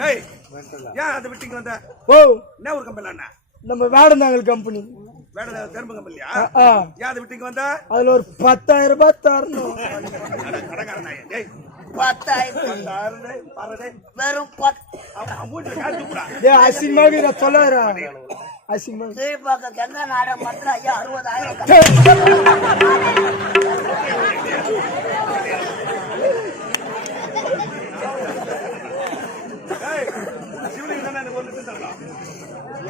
டேய் ஏன் அதை விட்டுங்க வந்த? ஓ என்ன ஒரு கம்பெனி அண்ணா? நம்ம வேடந்தாங்கல் கம்பெனி. வேடந்தாங்கல் திரும்ப கம்பெனியா? ஏன் அதை விட்டுங்க வந்த? அதுல ஒரு 10,000 ரூபாய் தரணும். கடகாரனா? டேய் 10,000 வெறும் 10. அசிங்கமாக நான் சொல்லாரா? அசிங்கமா கீழ்பாக்க கங்கா நாட மாத்திரம் ஐயா 60,000.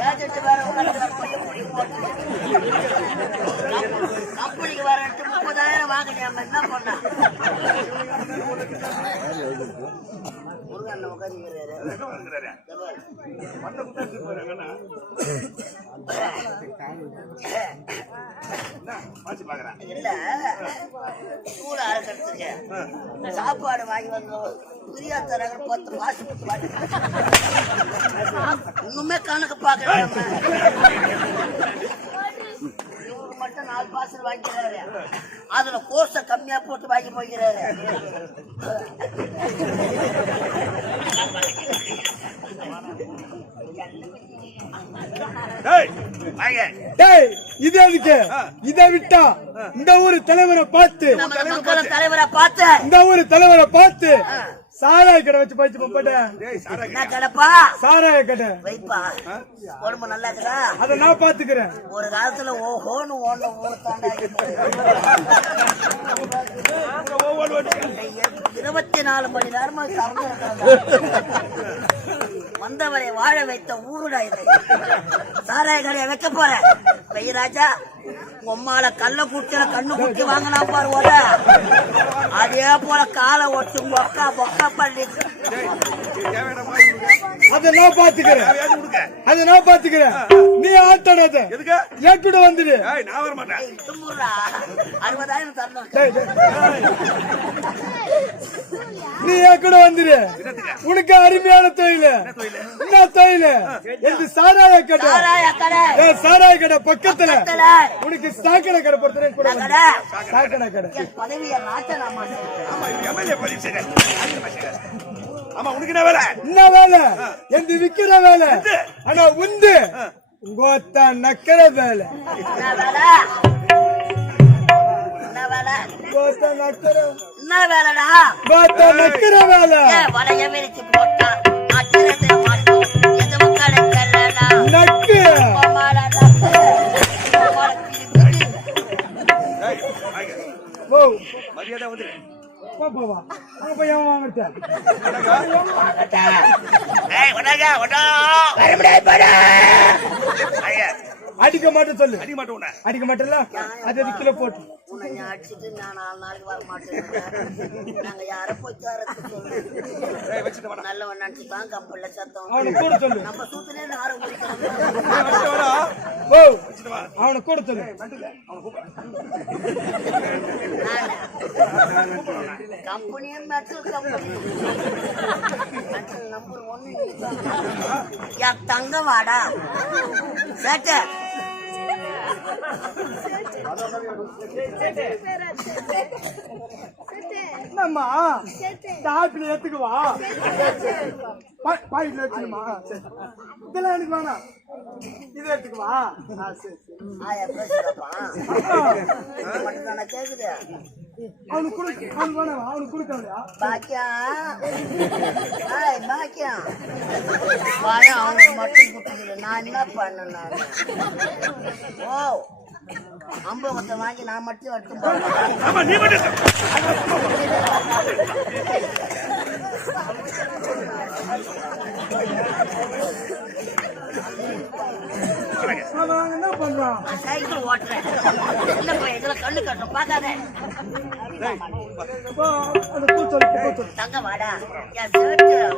ஏஜென்ட் வேற கம்பெனிக்கு வர 30,000 வாங்கினியா? என்ன பண்ண முருகன் உட்காந்துக்கிறாரு. இல்ல சூட அறுக்கிறதுக்கு சாப்பாடு வாங்கி வந்தோம். பிரியா தராங்க 10 மாசு இன்னுமே கணக்கு பாக்குறேன். இவரு மட்டும் 4 பார்சல் வாங்கிக்கிறாரு. அதுல கோர்ஸ கம்மியா போட்டு வாங்கி போய்க்கிறாரு. இது எதுக்கு? இதை விட்டா இந்த ஊரு தலைவரை பார்த்து இந்த ஊரு தலைவரை பார்த்து சாராய கடை வச்சு போயிட்டு சாராய கடை வைப்பா. உடம்பு நல்லா இருக்கா? அதை நான் பாத்துக்கிறேன். ஒரு காலத்துல ஓஹோன்னு ஓட ஊர்த்தாண்டா 24 மணி நேரமா வந்தவரை வாழ வைத்த ஊருடா இது. சாராய கடையை வைக்க போற பெய்யராஜா. உம்மால கல்ல குடிச்சல கண்ணு குட்டி வாங்கினா பாரு ஓட. அதே போல காலை ஒட்டு பொக்கா பொக்கா பண்ணி அதை நான் பாத்துக்கிறேன். அதை நான் பாத்துக்கிறேன். நீ ஆட்டாடாத. என் கூட வந்துடு. 60,000 தரணும். நீ என் கூட வந்துடு. உனக்கு அருமையான தொழில். என்ன தொழில்? எந்த சாராய கடை. சாராய கடை பக்கத்துல உனக்கு சாக்கடை கடை பொறுத்தவரை கூட சாக்கடை கடை. பதவியை நாட்டலாமா? ஆமா உனக்கு என்ன வேலை? என்ன வேலை? எந்த விக்கிற வேலை. ஆனா உந்து கோத்தா நக்கிற வேலை. கோத்தா நக்கிற என்ன வேலைடா? கோத்தா நக்கிற வேலை. வலைய விரிச்சு போட்டா நக்கிறதே மாட்டோம். எதுவும் கிடைக்கலடா. நக்கு மரியாதை வந்து போவா. அங்க போய் ஏன் வாங்கட்ட? அடிக்க மாட்டேன் சொல்லு. அடிக்க மாட்டோம். அடிக்க மாட்டேன்ல? அது கிலோ போட்டு அடிச்சுட்டு நான் 4 நாளைக்கு வர மாட்டேன். நாங்க யார போய் நல்லவன் நினைச்சுதான் கம்பெனில சத்தம். அவனுக்கு கூட சொல்லு. நம்ம சூத்திலே நாரம் குடிக்கிறோம். அவனுக்கு கூட சொல்லு. கம்பெனியே மெட்டல் கம்பெனி. நம்பர் 1 யா தங்க வாடா சேட்ட. என்னம்மா டாப்ல ஏத்துக்குவா. பாயிட்ல வச்சுமா. இதெல்லாம் எனக்கு வேணாம். இது எடுத்துக்குவா. கேக்குது. அவனுக்கு கொடுக்கலையா? அவனுக்கு மட்டும் கொடுக்கல. நான் என்ன பண்ண? ஓ அம்பகத்தை வாங்கி நான் மட்டும் எடுத்து என்ன பண்றான்? சைக்கிள் ஓட்டுறேன். இதுல கண்ணு கட்டும் பாக்காத. தங்க வாடா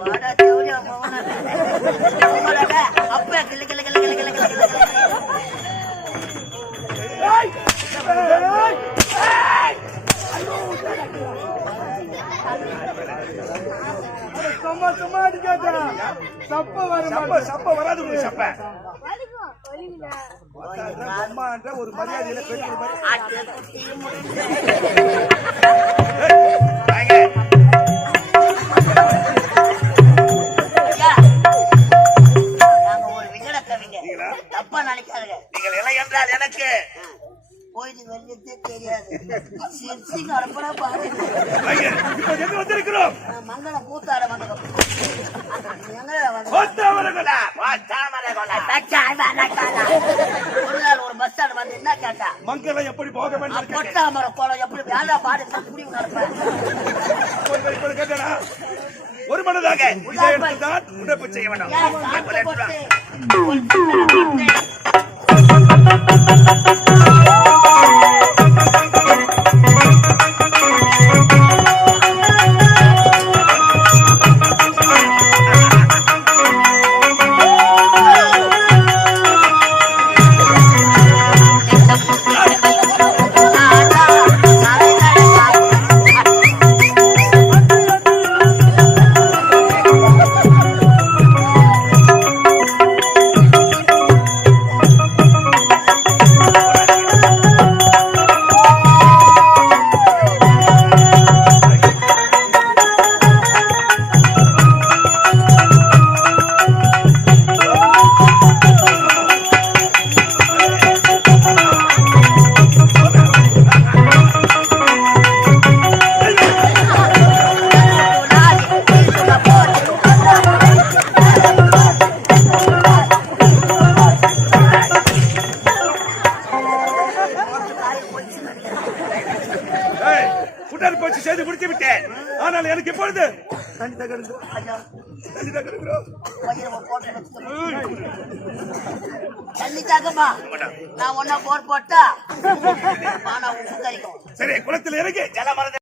வாடா அப்ப கிளு கிளு கிளு கிளு கிளு கிளு சப்ப வராது. ஒரு மரியாதையில கூத்தாட வந்து எங்க வந்து ஒரு நாள் ஒரு பஸ் ஸ்டாண்ட் வந்து என்ன கேட்டா மங்களம் எப்படி போக வேண்டும் கொட்டாமர கோலம் எப்படி வேலை பாடு முடிவு நடப்பேன் கேட்டா ஒரு மனதாக இதை எடுத்துதான் உடற்பு செய்ய வேண்டும் உடற்பயிற்சி செய்து முடித்து விட்டேன். ஆனால் எனக்கு இப்பொழுது தண்ணி தகருகிறோம். தண்ணி தாகமா நான் ஒன்னா போர் போட்டா ஆனா உப்பு கறிக்கும். சரி, குளத்தில் இறங்கி ஜல மறந்து